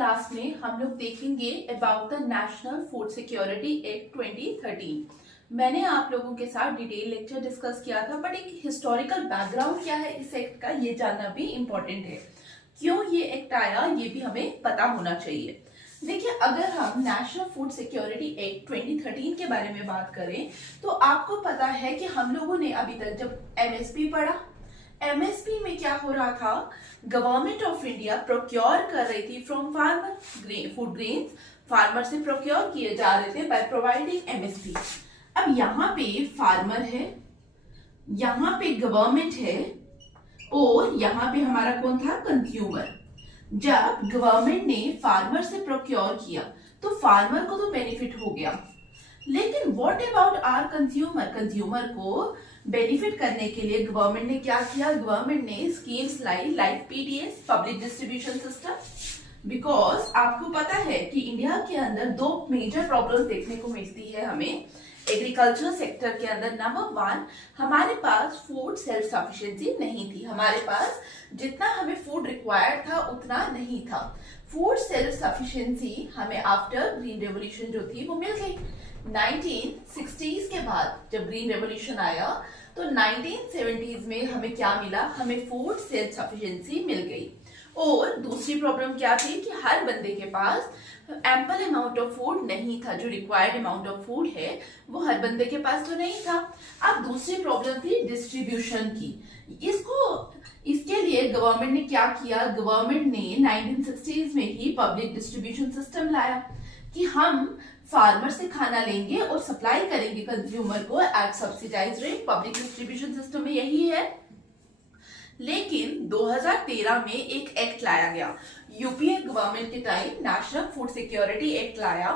Class में हम लोग देखेंगे about the national food security act 2013। मैंने आप लोगों के साथ डिटेल लेक्चर डिस्कस किया था, बट एक हिस्टोरिकल बैकग्राउंड क्या है इस एक्ट का ये जानना भी इम्पोर्टेंट है। क्यों ये एक्ट आया ये भी हमें पता होना चाहिए। देखिए, अगर हम नेशनल फूड सिक्योरिटी एक्ट 2013 के बारे में बात करें तो आपको पता है कि हम लोगों ने अभी तक जब एमएसपी पढ़ा, एमएसपी में क्या हो रहा था, गवर्नमेंट ऑफ इंडिया प्रोक्योर कर रही थी from farmer food grains, farmer से प्रोक्योर किए जा रहे थे बाय प्रोवाइडिंग एमएसपी। अब यहाँ पे फार्मर है, यहाँ पे गवर्नमेंट है और यहाँ पे हमारा कौन था, कंज्यूमर। जब गवर्नमेंट ने फार्मर से प्रोक्योर किया तो फार्मर को तो बेनिफिट हो गया, लेकिन what about our consumer, consumer को बेनिफिट करने के लिए गवर्नमेंट ने क्या किया, गवर्नमेंट ने स्कीम्स लाई like PDS, public distribution system. Because आपको पता है कि इंडिया के अंदर दो मेजर प्रॉब्लम्स देखने को मिलती है हमें एग्रीकल्चर सेक्टर के अंदर। नंबर वन, हमारे पास फूड सेल्फ सफिशिएंसी नहीं थी, हमारे पास जितना हमें फूड रिक्वायर्ड था उतना नहीं था। फूड सेल्फ सफिशिएंसी हमें आफ्टर ग्रीन रेवोल्यूशन जो थी वो मिल गई 1960s के बाद। जब ग्रीन रेवोल्यूशन आया तो 1970s में हमें क्या मिला, हमें फूड सेल्फ सफिशिएंसी मिल गई। और दूसरी प्रॉब्लम क्या थी कि हर बंदे के पास एम्पल अमाउंट ऑफ फूड नहीं था, जो रिक्वायर्ड अमाउंट ऑफ फूड है वो हर बंदे के पास तो नहीं था। अब दूसरी प्रॉब्लम थी डिस्ट्रीब्यूशन की। इसके लिए गवर्नमेंट ने क्या किया, गवर्नमेंट ने 1960s में ही पब्लिक डिस्ट्रीब्यूशन सिस्टम लाया कि हम फार्मर से खाना लेंगे और सप्लाई करेंगे कंज्यूमर को at subsidise rate. Public distribution system में यही है। लेकिन 2013 में एक एक्ट लाया गया, यूपीए गवर्नमेंट के time national food security act लाया,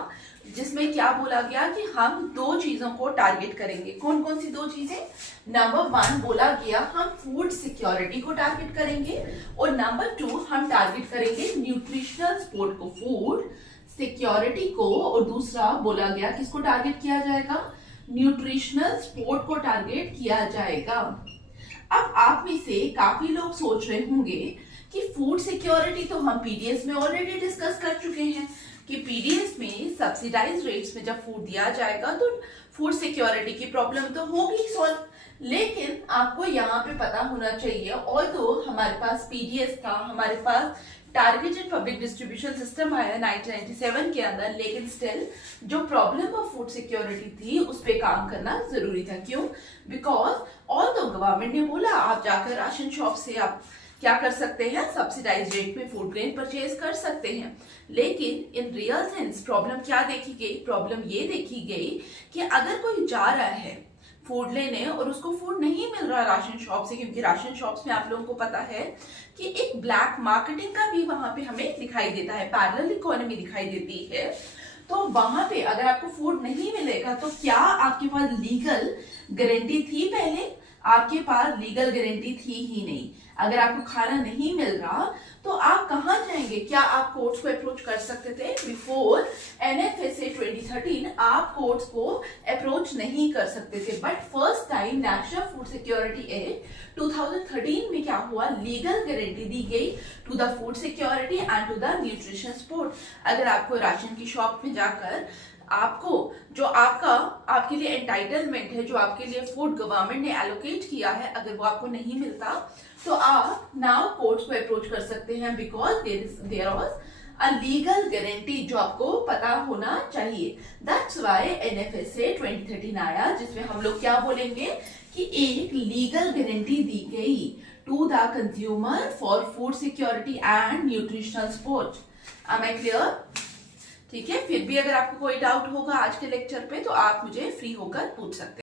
जिसमें क्या बोला गया कि हम दो चीजों को टारगेट करेंगे। कौन कौन सी दो चीजें? नंबर वन बोला गया हम फूड सिक्योरिटी को टारगेट करेंगे, और नंबर टू हम टारगेट करेंगे न्यूट्रिशनल सपोर्ट को, फूड सिक्योरिटी को। और दूसरा बोला गया किसको टारगेट किया जाएगा, न्यूट्रिशनल सपोर्ट को टारगेट किया जाएगा। अब आप में से काफी लोग सोच रहे होंगे कि फूड सिक्योरिटी तो हम पीडीएस में ऑलरेडी डिस्कस कर चुके हैं कि पीडीएस में सब्सिडाइज रेट्स में जब फूड दिया जाएगा तो फूड सिक्योरिटी की प्रॉब्लम तो होगी सॉल्व। लेकिन आपको यहाँ पे पता होना चाहिए, ऑल्दो हमारे पास पीडीएस था, हमारे पास टारगेटेड पब्लिक डिस्ट्रीब्यूशन सिस्टम आया 1997 के अंदर, लेकिन स्टिल जो प्रॉब्लम ऑफ फूड सिक्योरिटी थी उस पे काम करना जरूरी था। क्यों? बिकॉज ऑल्दो गवर्नमेंट ने बोला आप जाकर राशन शॉप से आप क्या कर सकते हैं, सब्सिडाइज रेट में फूड ग्रेन परचेज कर सकते हैं, लेकिन इन रियल सेंस प्रॉब्लम क्या देखी गई, प्रॉब्लम ये देखी गई कि अगर कोई जा रहा है फूड लेने और उसको फूड नहीं मिल रहा राशन शॉप से, क्योंकि राशन शॉप्स में आप लोगों को पता है कि एक ब्लैक मार्केटिंग का भी वहां पे हमें दिखाई देता है, पैरेलल इकोनॉमी दिखाई देती है। तो वहां पे अगर आपको फूड नहीं मिलेगा तो क्या आपके पास लीगल गारंटी थी? पहले आपके पास लीगल गारंटी थी ही नहीं। अगर आपको खाना नहीं मिल रहा तो आप कहां जाएंगे? क्या आप कोर्ट्स को अप्रोच कर सकते थे? बिफोर एनएफएसए 2013 आप कोर्ट्स को अप्रोच नहीं कर सकते थे, but first time national food security act 2013 में क्या हुआ, लीगल गारंटी दी गई to the food security and to the nutrition support. अगर आपको राशन की शॉप में जाकर आपको जो आपके लिए एंटाइटलमेंट है, जो आपके लिए फूड गवर्नमेंट ने एलोकेट किया है, अगर वो आपको नहीं मिलता तो आप नाउ कोर्ट्स को अप्रोच कर सकते हैं, because there was a legal guarantee जो आपको पता होना चाहिए। दैट्स व्हाई एनएफएसए 2013 आया, जिसमें हम लोग क्या बोलेंगे कि एक लीगल गारंटी दी गई to the consumer for food security and nutritional support. Am I clear? ठीक है, फिर भी अगर आपको कोई डाउट होगा आज के लेक्चर पे तो आप मुझे फ्री होकर पूछ सकते हैं।